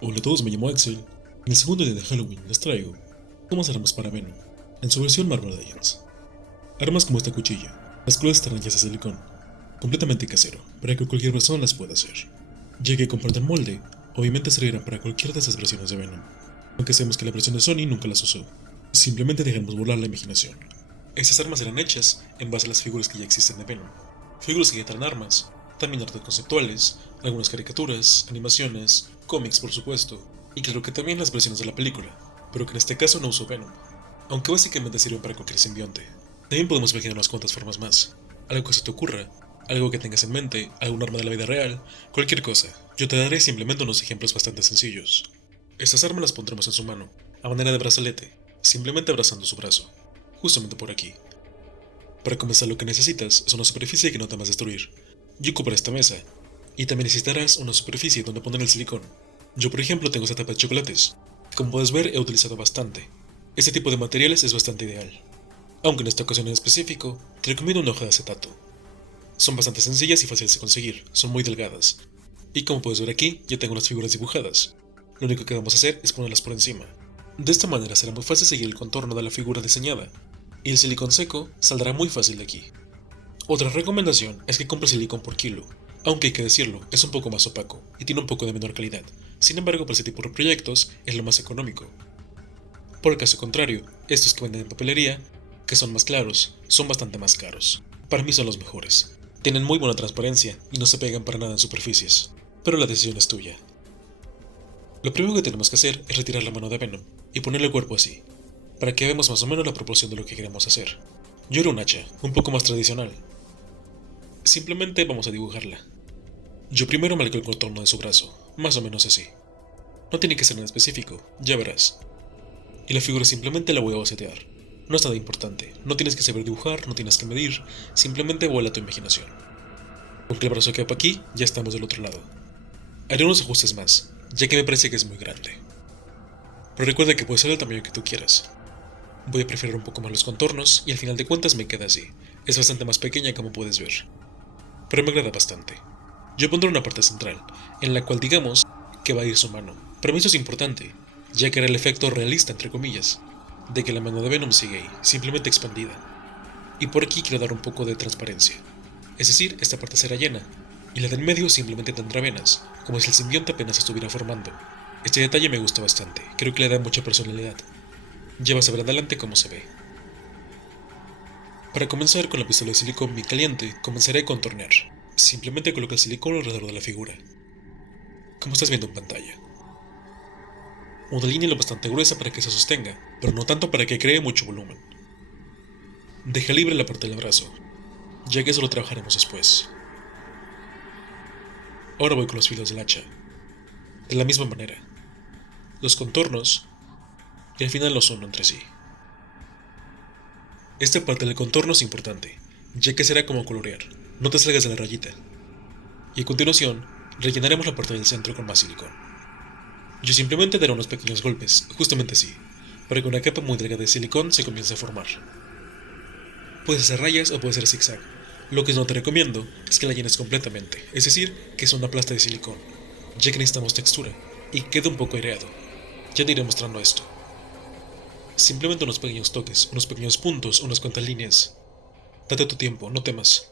Hola a todos, me llamo Axel. En el segundo día de Halloween les traigo tomas armas para Venom, en su versión Marvel Legends. Armas como esta cuchilla, las cuales estarán hechas de silicón, completamente casero, para que cualquier persona las pueda hacer. Ya que comparten molde, obviamente servirán para cualquiera de esas versiones de Venom, aunque sabemos que la versión de Sony nunca las usó. Simplemente dejemos volar la imaginación. Estas armas eran hechas en base a las figuras que ya existen de Venom. Figuras que ya traen armas, también artes conceptuales, algunas caricaturas, animaciones, cómics por supuesto, y claro que también las versiones de la película, pero que en este caso no usó Venom, aunque básicamente sirven para cualquier simbionte. También podemos imaginar unas cuantas formas más, algo que se te ocurra, algo que tengas en mente, algún arma de la vida real, cualquier cosa. Yo te daré simplemente unos ejemplos bastante sencillos. Estas armas las pondremos en su mano, a manera de brazalete, simplemente abrazando su brazo, justamente por aquí. Para comenzar lo que necesitas es una superficie que no temas destruir. Yo ocuparé esta mesa, y también necesitarás una superficie donde poner el silicón. Yo por ejemplo tengo esta tapa de chocolates, que como puedes ver he utilizado bastante. Este tipo de materiales es bastante ideal. Aunque en esta ocasión en específico, te recomiendo una hoja de acetato. Son bastante sencillas y fáciles de conseguir, son muy delgadas. Y como puedes ver aquí, ya tengo las figuras dibujadas. Lo único que vamos a hacer es ponerlas por encima. De esta manera será muy fácil seguir el contorno de la figura diseñada, y el silicón seco saldrá muy fácil de aquí. Otra recomendación es que compres silicón por kilo, aunque hay que decirlo, es un poco más opaco y tiene un poco de menor calidad. Sin embargo, para este tipo de proyectos es lo más económico. Por el caso contrario, estos que venden en papelería, que son más claros, son bastante más caros. Para mí son los mejores. Tienen muy buena transparencia y no se pegan para nada en superficies, pero la decisión es tuya. Lo primero que tenemos que hacer es retirar la mano de Venom y ponerle el cuerpo así, para que veamos más o menos la proporción de lo que queremos hacer. Yo haré un hacha, un poco más tradicional. Simplemente vamos a dibujarla. Yo primero marco el contorno de su brazo, más o menos así. No tiene que ser en específico, ya verás. Y la figura simplemente la voy a bocetear. No es nada importante, no tienes que saber dibujar, no tienes que medir, simplemente vuela tu imaginación. Con que el brazo quepa aquí, ya estamos del otro lado. Haré unos ajustes más, ya que me parece que es muy grande. Pero recuerda que puede ser el tamaño que tú quieras. Voy a preferir un poco más los contornos y al final de cuentas me queda así. Es bastante más pequeña como puedes ver, pero me agrada bastante. Yo pondré una parte central, en la cual digamos que va a ir su mano. Para mí eso es importante, ya que era el efecto realista entre comillas, de que la mano de Venom sigue ahí, simplemente expandida. Y por aquí quiero dar un poco de transparencia. Es decir, esta parte será llena, y la del medio simplemente tendrá venas, como si el simbionte apenas se estuviera formando. Este detalle me gusta bastante, creo que le da mucha personalidad. Ya vas a ver adelante cómo se ve. Para comenzar con la pistola de silicón bien caliente, comenzaré a contornear. Simplemente coloca el silicón alrededor de la figura, como estás viendo en pantalla. Una línea lo bastante gruesa para que se sostenga, pero no tanto para que cree mucho volumen. Deja libre la parte del brazo, ya que eso lo trabajaremos después. Ahora voy con los filos del hacha. De la misma manera, los contornos y al final los uno entre sí. Esta parte del contorno es importante, ya que será como colorear, no te salgas de la rayita. Y a continuación, rellenaremos la parte del centro con más silicón. Yo simplemente daré unos pequeños golpes, justamente así, para que una capa muy delgada de silicón se comience a formar. Puedes hacer rayas o puedes hacer zigzag. Lo que no te recomiendo es que la llenes completamente, es decir, que es una plasta de silicón, ya que necesitamos textura, y queda un poco aireado. Ya te iré mostrando esto. Simplemente unos pequeños toques, unos pequeños puntos, unas cuantas líneas. Date tu tiempo, no temas.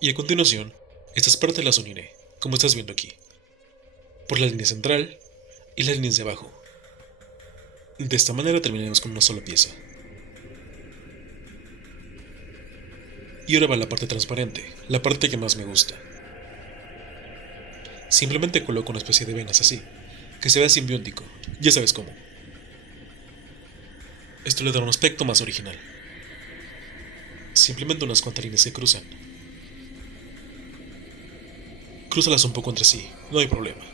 Y a continuación, estas partes las uniré, como estás viendo aquí, por la línea central y las líneas de abajo. De esta manera terminaremos con una sola pieza. Y ahora va la parte transparente, la parte que más me gusta. Simplemente coloco una especie de venas así, que se vea simbiótico, ya sabes cómo. Esto le da un aspecto más original. Simplemente unas cuantas líneas se cruzan. Crúzalas un poco entre sí, no hay problema.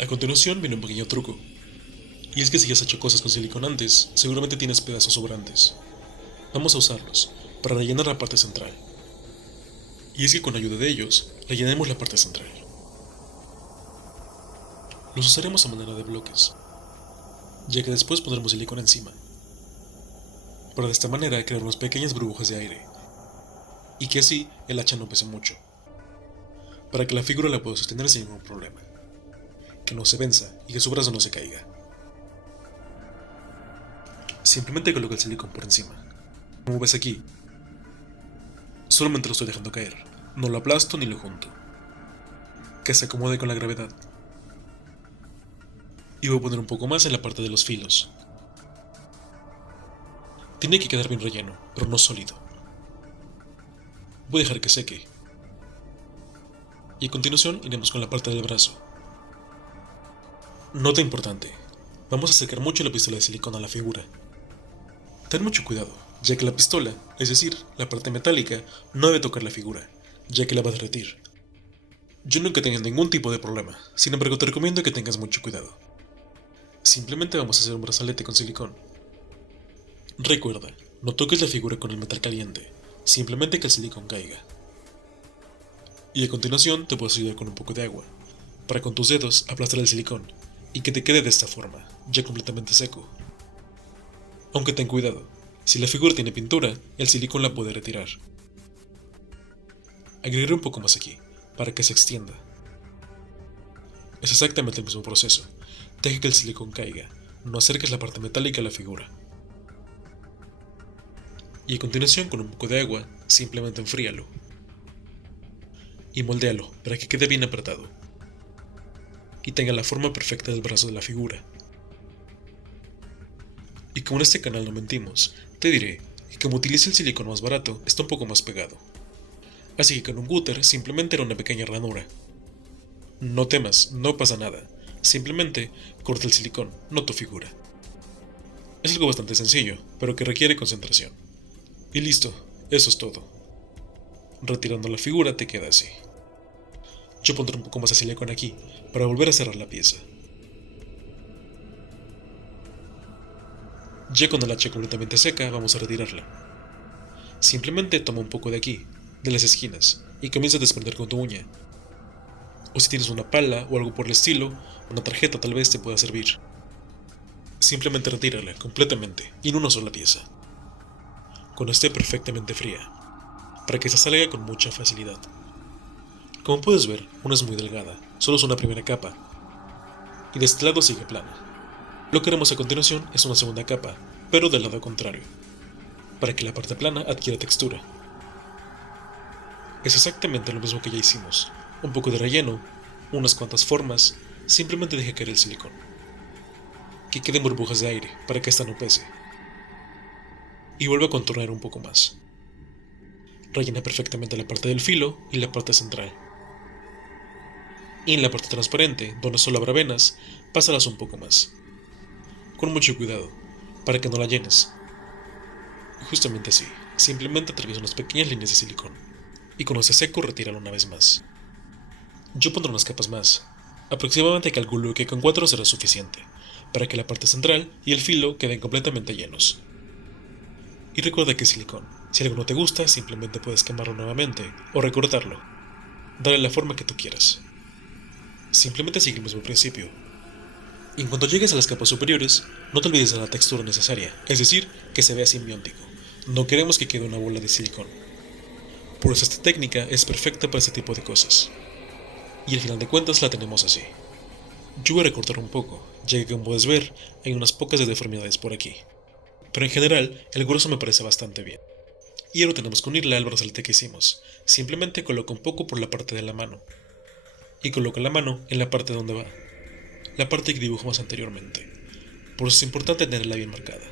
A continuación viene un pequeño truco. Y es que si ya has hecho cosas con silicón antes, seguramente tienes pedazos sobrantes. Vamos a usarlos para rellenar la parte central. Y es que con ayuda de ellos, rellenaremos la parte central. Los usaremos a manera de bloques, ya que después pondremos silicón encima. para de esta manera crear unas pequeñas burbujas de aire, y que así el hacha no pese mucho, para que la figura la pueda sostener sin ningún problema, que no se venza y que su brazo no se caiga. Simplemente coloco el silicón por encima. Como ves aquí, solamente lo estoy dejando caer, no lo aplasto ni lo junto, que se acomode con la gravedad. Y voy a poner un poco más en la parte de los filos. Tiene que quedar bien relleno, pero no sólido. Voy a dejar que seque. Y a continuación iremos con la parte del brazo. Nota importante. Vamos a acercar mucho la pistola de silicona a la figura. Ten mucho cuidado, ya que la pistola, es decir, la parte metálica, no debe tocar la figura, ya que la va a derretir. Yo nunca he tenido ningún tipo de problema, sin embargo te recomiendo que tengas mucho cuidado. Simplemente vamos a hacer un brazalete con silicón. Recuerda, no toques la figura con el metal caliente, simplemente que el silicón caiga. Y a continuación te puedes ayudar con un poco de agua, para con tus dedos aplastar el silicón, y que te quede de esta forma, ya completamente seco. Aunque ten cuidado, si la figura tiene pintura, el silicón la puede retirar. Agregaré un poco más aquí, para que se extienda. Es exactamente el mismo proceso, deja que el silicón caiga, no acerques la parte metálica a la figura. Y a continuación con un poco de agua, simplemente enfríalo. Y moldéalo para que quede bien apretado. Y tenga la forma perfecta del brazo de la figura. Y como en este canal no mentimos, te diré que como utilice el silicón más barato, está un poco más pegado. Así que con un gúter simplemente hará una pequeña ranura. No temas, no pasa nada. Simplemente corta el silicón, no tu figura. Es algo bastante sencillo, pero que requiere concentración. Y listo, eso es todo. Retirando la figura te queda así. Yo pondré un poco más de silicón aquí, para volver a cerrar la pieza. Ya con el hacha completamente seca, vamos a retirarla. Simplemente toma un poco de aquí, de las esquinas, y comienza a desprender con tu uña. O si tienes una pala o algo por el estilo, una tarjeta tal vez te pueda servir. Simplemente retírala completamente y en una sola pieza, cuando esté perfectamente fría, para que se salga con mucha facilidad. Como puedes ver, una es muy delgada, solo es una primera capa, y de este lado sigue plana. Lo que haremos a continuación es una segunda capa, pero del lado contrario, para que la parte plana adquiera textura. Es exactamente lo mismo que ya hicimos, un poco de relleno, unas cuantas formas, simplemente deja caer el silicón. Que queden burbujas de aire para que ésta no pese. Y vuelve a contornar un poco más. Rellena perfectamente la parte del filo y la parte central. Y en la parte transparente, donde solo habrá venas, pásalas un poco más. Con mucho cuidado, para que no la llenes. Y justamente así, simplemente atraviesa unas pequeñas líneas de silicón. Y cuando esté seco, retíralo una vez más. Yo pondré unas capas más. Aproximadamente calculo que con 4 será suficiente, para que la parte central y el filo queden completamente llenos. Y recuerda que es silicón. Si algo no te gusta, simplemente puedes quemarlo nuevamente o recortarlo. Dale la forma que tú quieras. Simplemente sigue el mismo principio. Y en cuanto llegues a las capas superiores, no te olvides de la textura necesaria, es decir, que se vea simbiótico. No queremos que quede una bola de silicón. Por eso esta técnica es perfecta para este tipo de cosas. Y al final de cuentas la tenemos así. Yo voy a recortar un poco, ya que como puedes ver, hay unas pocas de deformidades por aquí. Pero en general, el grueso me parece bastante bien. Y ahora tenemos que unirla al brazalete que hicimos. Simplemente coloca un poco por la parte de la mano. Y coloca la mano en la parte donde va. La parte que dibujamos anteriormente. Por eso es importante tenerla bien marcada.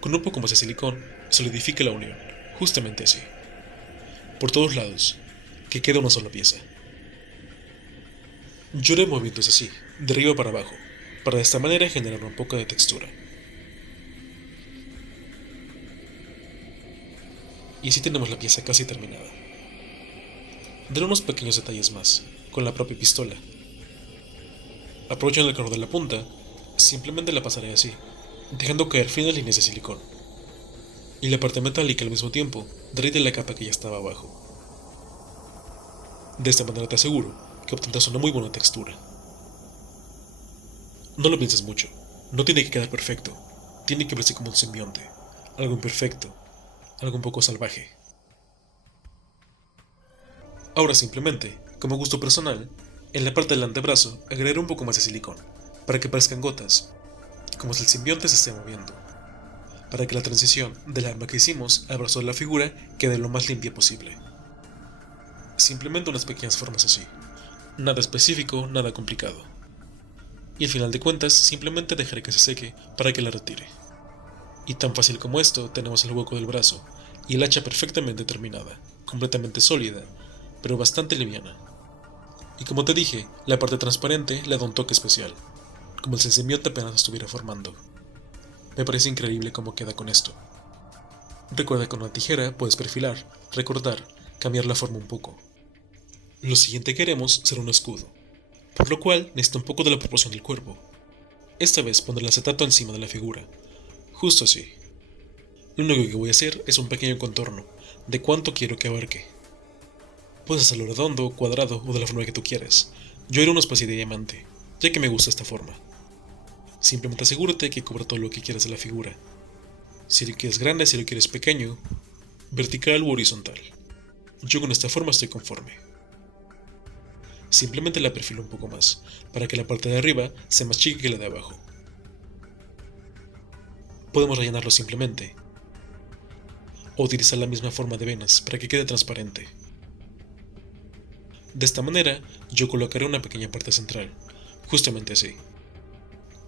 Con un poco más de silicón, solidifica la unión. Justamente así. Por todos lados. Que quede una sola pieza. Yo haré movimientos así, de arriba para abajo, para de esta manera generar un poco de textura. Y así tenemos la pieza casi terminada. Daré unos pequeños detalles más, con la propia pistola. Aprovechando el calor de la punta, simplemente la pasaré así, dejando caer finas líneas de silicón. Y la parte metálica al mismo tiempo derrite la capa que ya estaba abajo. De esta manera te aseguro que obtendrás una muy buena textura. No lo pienses mucho, no tiene que quedar perfecto, tiene que verse como un simbionte. algo imperfecto, algo un poco salvaje. Ahora simplemente, como gusto personal, en la parte del antebrazo agregaré un poco más de silicón, para que parezcan gotas, como si el simbionte se esté moviendo, para que la transición del arma que hicimos al brazo de la figura quede lo más limpia posible. Simplemente unas pequeñas formas así. Nada específico, nada complicado. Y al final de cuentas, simplemente dejaré que se seque para que la retire. Y tan fácil como esto, tenemos el hueco del brazo y el hacha perfectamente terminada, completamente sólida, pero bastante liviana. Y como te dije, la parte transparente le da un toque especial, como si el simbionte apenas estuviera formando. Me parece increíble cómo queda con esto. Recuerda que con una tijera puedes perfilar, recortar, cambiar la forma un poco. Lo siguiente que haremos será un escudo, por lo cual necesito un poco de la proporción del cuerpo. Esta vez pondré el acetato encima de la figura, justo así. Lo único que voy a hacer es un pequeño contorno de cuánto quiero que abarque. Puedes hacerlo redondo, cuadrado o de la forma que tú quieras. Yo haré una especie de diamante, ya que me gusta esta forma. Simplemente asegúrate que cubra todo lo que quieras de la figura. Si lo quieres grande, si lo quieres pequeño, vertical u horizontal. Yo con esta forma estoy conforme. Simplemente la perfilo un poco más, para que la parte de arriba sea más chica que la de abajo. Podemos rellenarlo simplemente, o utilizar la misma forma de venas para que quede transparente. De esta manera, yo colocaré una pequeña parte central, justamente así.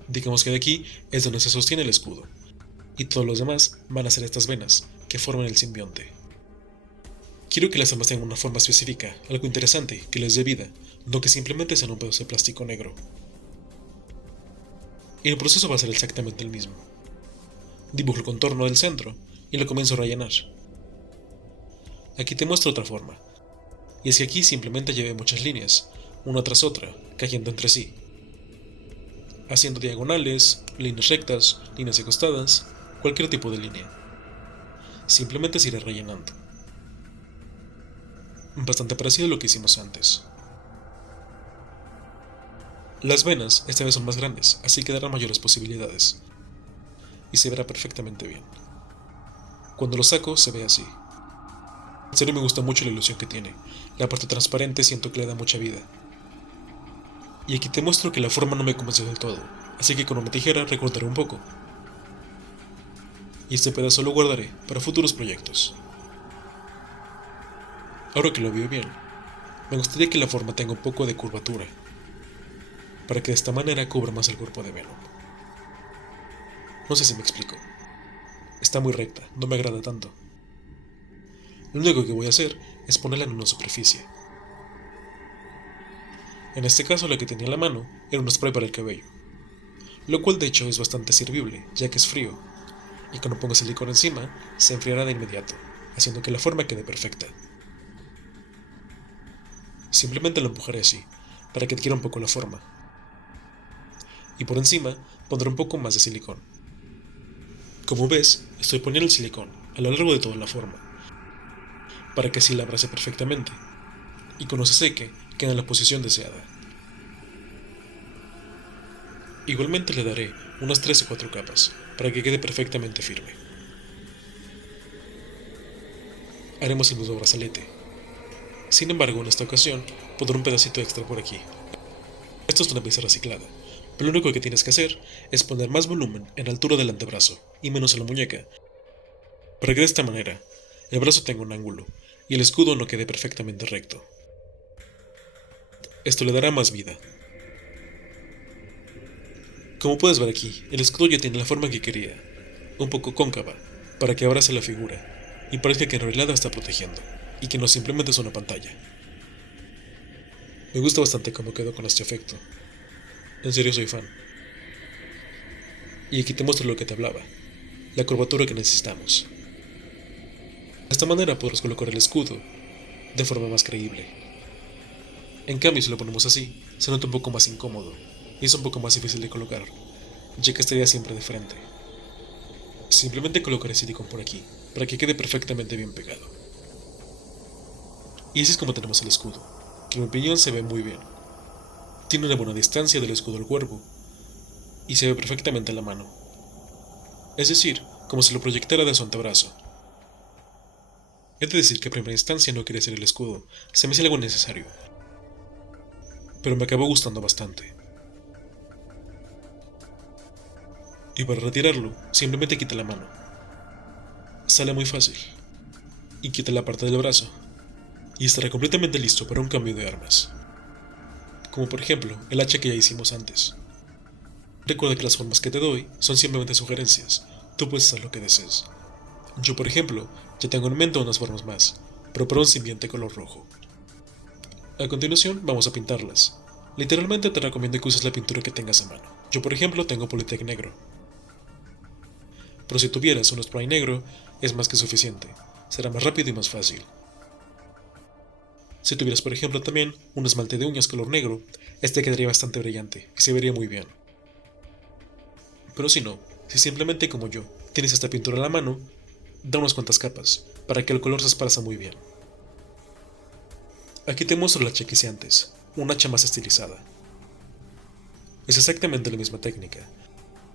Digamos que de aquí es donde se sostiene el escudo, y todos los demás van a ser estas venas, que forman el simbionte. Quiero que las armas tengan una forma específica, algo interesante, que les dé vida, no que simplemente sean un pedazo de plástico negro. Y el proceso va a ser exactamente el mismo. Dibujo el contorno del centro, y lo comienzo a rellenar. Aquí te muestro otra forma, y es que aquí simplemente llevé muchas líneas, una tras otra, cayendo entre sí, haciendo diagonales, líneas rectas, líneas acostadas, cualquier tipo de línea. Simplemente se irá rellenando. Bastante parecido a lo que hicimos antes. Las venas esta vez son más grandes, así que darán mayores posibilidades. Y se verá perfectamente bien. Cuando lo saco se ve así. En serio me gusta mucho la ilusión que tiene. La parte transparente siento que le da mucha vida. Y aquí te muestro que la forma no me convenció del todo, así que con una tijera recortaré un poco. Y este pedazo lo guardaré para futuros proyectos. Ahora que lo veo bien, me gustaría que la forma tenga un poco de curvatura, para que de esta manera cubra más el cuerpo de Venom. No sé si me explico. Está muy recta, no me agrada tanto. Lo único que voy a hacer es ponerla en una superficie. En este caso la que tenía en la mano era un spray para el cabello, lo cual de hecho es bastante servible, ya que es frío, y cuando pongo silicona encima, se enfriará de inmediato, haciendo que la forma quede perfecta. Simplemente lo empujaré así, para que adquiera un poco la forma. Y por encima pondré un poco más de silicón. Como ves, estoy poniendo el silicón a lo largo de toda la forma, para que así la abrace perfectamente, y cuando se seque, quede en la posición deseada. Igualmente le daré unas 3 o 4 capas, para que quede perfectamente firme. Haremos el mismo brazalete. Sin embargo, en esta ocasión, pondré un pedacito extra por aquí. Esto es una pieza reciclada, pero lo único que tienes que hacer es poner más volumen en la altura del antebrazo y menos en la muñeca, para que de esta manera el brazo tenga un ángulo y el escudo no quede perfectamente recto. Esto le dará más vida. Como puedes ver aquí, el escudo ya tiene la forma que quería, un poco cóncava, para que abrace la figura y parezca que en realidad la está protegiendo, y que no simplemente es una pantalla. Me gusta bastante cómo quedó con este efecto. En serio soy fan. Y aquí te muestro lo que te hablaba, la curvatura que necesitamos. De esta manera podrás colocar el escudo de forma más creíble. En cambio, si lo ponemos así, se nota un poco más incómodo y es un poco más difícil de colocar, ya que estaría siempre de frente. Simplemente colocaré silicón por aquí, para que quede perfectamente bien pegado. Y así es como tenemos el escudo, que en mi opinión se ve muy bien. Tiene una buena distancia del escudo al cuerpo, y se ve perfectamente a la mano. Es decir, como si lo proyectara de su antebrazo. He de decir que a primera instancia no quería hacer el escudo, se me hacía algo necesario, pero me acabó gustando bastante. Y para retirarlo, simplemente quita la mano. Sale muy fácil. Y quita la parte del brazo. Y estará completamente listo para un cambio de armas. Como por ejemplo, el hacha que ya hicimos antes. Recuerda que las formas que te doy son simplemente sugerencias. Tú puedes hacer lo que desees. Yo, por ejemplo, ya tengo en mente unas formas más, pero para un simiente color rojo. A continuación, vamos a pintarlas. Literalmente te recomiendo que uses la pintura que tengas a mano. Yo, por ejemplo, tengo Polytech negro. Pero si tuvieras un spray negro, es más que suficiente. Será más rápido y más fácil. Si tuvieras, por ejemplo, también un esmalte de uñas color negro, este quedaría bastante brillante y se vería muy bien. Pero si no, si simplemente como yo tienes esta pintura a la mano, da unas cuantas capas, para que el color se esparza muy bien. Aquí te muestro la hacha que hice antes, una hacha más estilizada. Es exactamente la misma técnica,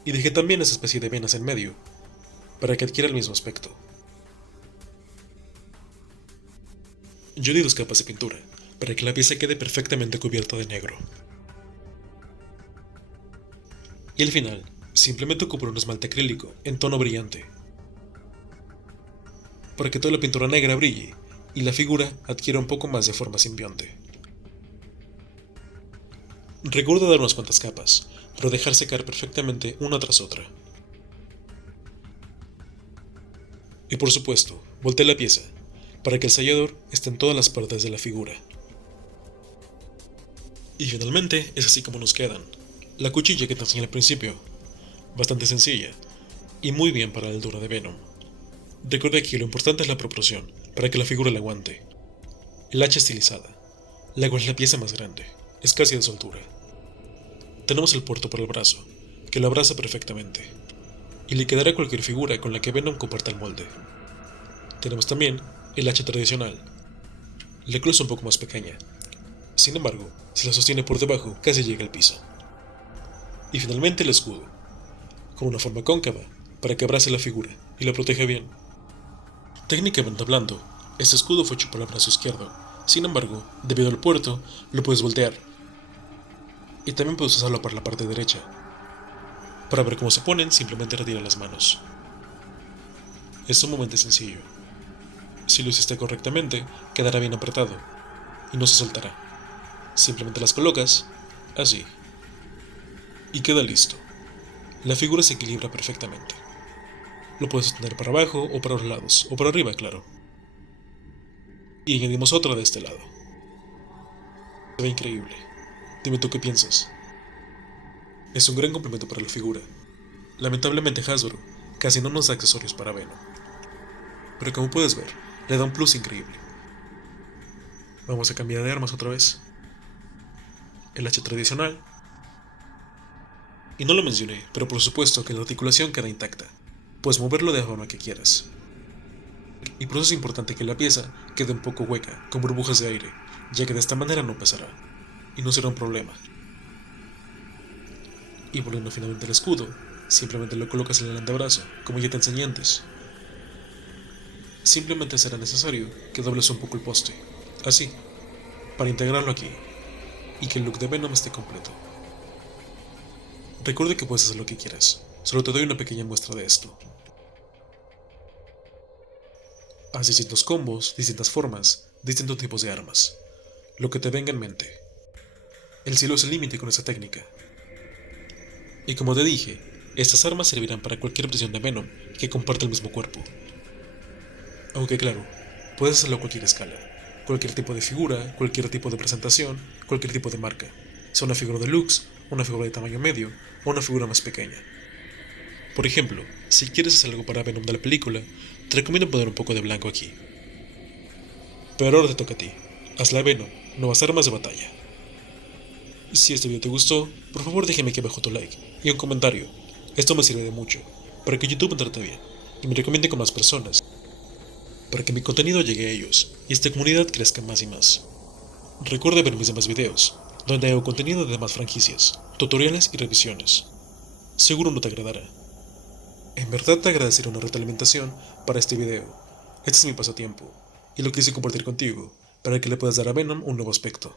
y dejé también esa especie de venas en medio, para que adquiera el mismo aspecto. Yo di 2 capas de pintura, para que la pieza quede perfectamente cubierta de negro. Y al final, simplemente ocupo un esmalte acrílico en tono brillante, para que toda la pintura negra brille y la figura adquiera un poco más de forma simbionte. Recuerda dar unas cuantas capas, pero dejar secar perfectamente una tras otra. Y por supuesto, volteé la pieza, para que el sellador esté en todas las partes de la figura. Y finalmente es así como nos quedan. La cuchilla que te enseñé al principio, bastante sencilla, y muy bien para la altura de Venom. Recuerda que lo importante es la proporción, para que la figura la aguante. El hacha estilizada, la cual es la pieza más grande, es casi de su altura. Tenemos el puerto para el brazo, que lo abraza perfectamente, y le quedará cualquier figura con la que Venom comparta el molde. Tenemos también el hacha tradicional, la cual es un poco más pequeña. Sin embargo, si la sostiene por debajo, casi llega al piso. Y finalmente el escudo, con una forma cóncava, para que abrace la figura y la proteja bien. Técnicamente hablando, este escudo fue hecho para el brazo izquierdo. Sin embargo, debido al puerto, lo puedes voltear. Y también puedes usarlo para la parte derecha. Para ver cómo se ponen, simplemente retira las manos. Es sumamente sencillo. Si lo hiciste correctamente, quedará bien apretado y no se soltará. Simplemente las colocas, así, y queda listo. La figura se equilibra perfectamente. Lo puedes sostener para abajo o para los lados, o para arriba, claro. Y añadimos otra de este lado. Se ve increíble. Dime tú qué piensas. Es un gran complemento para la figura. Lamentablemente Hasbro casi no nos da accesorios para Venom. Pero como puedes ver, le da un plus increíble. Vamos a cambiar de armas otra vez. El hacha tradicional. Y no lo mencioné, pero por supuesto que la articulación queda intacta. Puedes moverlo de la forma que quieras. Y por eso es importante que la pieza quede un poco hueca, con burbujas de aire, ya que de esta manera no pesará, y no será un problema. Y volviendo finalmente al escudo, simplemente lo colocas en el antebrazo, como ya te enseñé antes. Simplemente será necesario que dobles un poco el poste, así, para integrarlo aquí, y que el look de Venom esté completo. Recuerda que puedes hacer lo que quieras, solo te doy una pequeña muestra de esto. Haz distintos combos, distintas formas, distintos tipos de armas, lo que te venga en mente. El cielo es el límite con esta técnica. Y como te dije, estas armas servirán para cualquier versión de Venom que comparte el mismo cuerpo. Aunque claro, puedes hacerlo a cualquier escala, cualquier tipo de figura, cualquier tipo de presentación, cualquier tipo de marca, sea una figura deluxe, una figura de tamaño medio o una figura más pequeña. Por ejemplo, si quieres hacer algo para Venom de la película, te recomiendo poner un poco de blanco aquí. Pero ahora te toca a ti. Hazla Venom, nuevas armas de batalla. Si este video te gustó, por favor déjame aquí abajo tu like y un comentario. Esto me sirve de mucho, para que YouTube me trate bien y me recomiende con más personas, para que mi contenido llegue a ellos y esta comunidad crezca más y más. Recuerda ver mis demás videos, donde hago contenido de demás franquicias, tutoriales y revisiones. Seguro no te agradará. En verdad te agradeceré una retroalimentación para este video. Este es mi pasatiempo, y lo quise compartir contigo, para que le puedas dar a Venom un nuevo aspecto.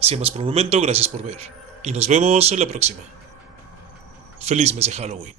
Sin más por un momento, gracias por ver, y nos vemos en la próxima. Feliz mes de Halloween.